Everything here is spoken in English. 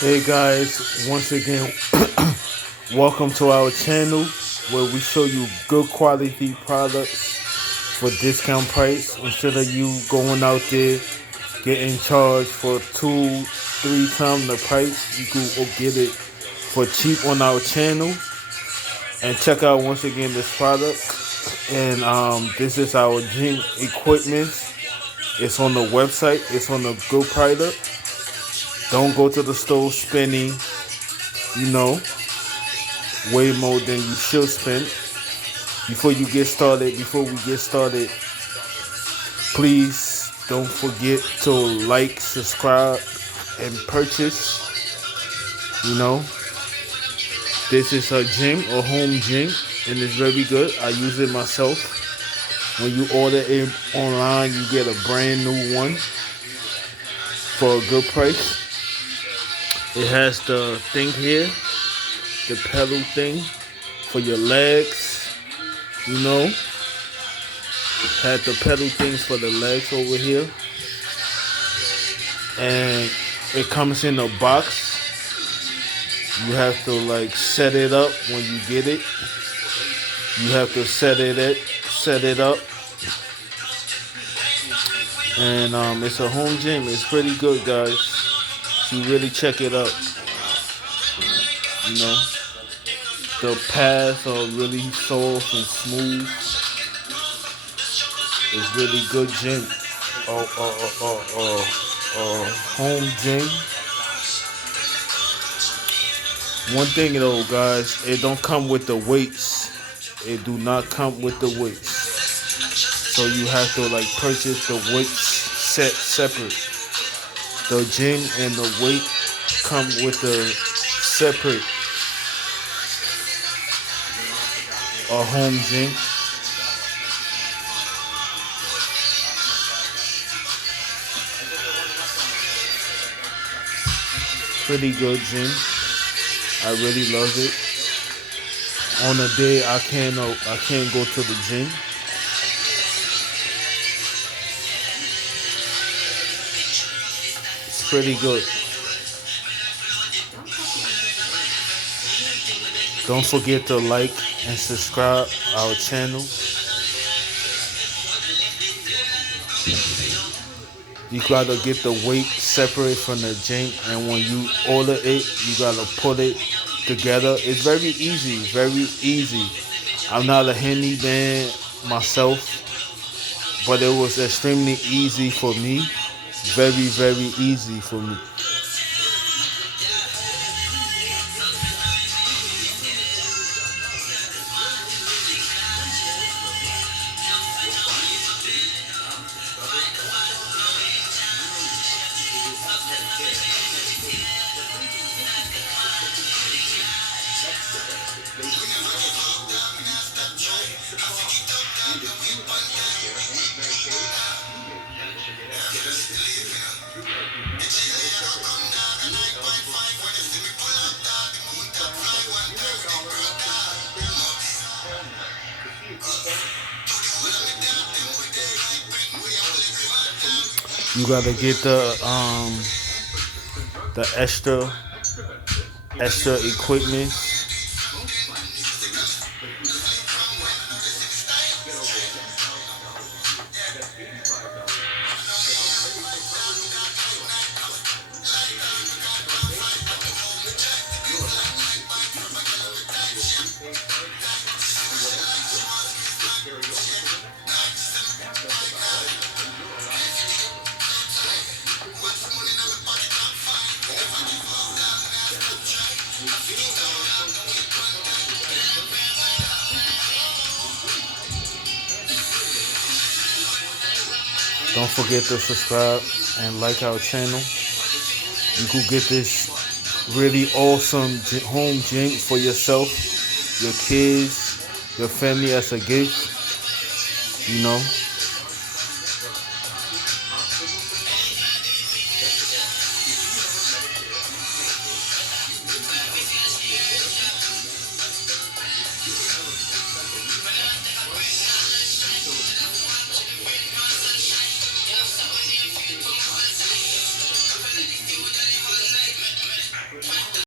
Hey guys, once again, welcome to our channel where we show you good quality products for discount price instead of you going out there getting charged for 2, 3 times the price. You can go get it for cheap on our channel and check out once again this product. And this is our gym equipment. It's on the website. It's on the good product. Don't go to the store spending, you know, way more than you should spend. Before we get started, please don't forget to like, subscribe, and purchase. You know, this is a gym, a home gym, and it's very good. I use it myself. When you order it online, you get a brand new one for a good price. It has the thing here, the pedal thing for your legs, you know. Had the pedal things for the legs over here. And it comes in a box. You have to like set it up when you get it. You have to set it up. And it's a home gym. It's pretty good, guys. You really check it out. You know, the pads are really soft and smooth. It's really good gym. Home gym. One thing though, guys, it don't come with the weights. It do not come with the weights. So you have to like purchase the weights set separate. The gym and the weight come with the separate home gym. Pretty good gym. I really love it. On a day I can't go to the gym. It's pretty good. Don't forget to like and subscribe our channel. You gotta get the weight separate from the gym, and when you order it, you gotta put it together. It's very easy, very easy. I'm not a handyman myself, but it was extremely easy for me. Very, very easy for me. You gotta get the extra equipment. Don't forget to subscribe and like our channel. You could get this really awesome home gym for yourself, your kids, your family as a gift. You know.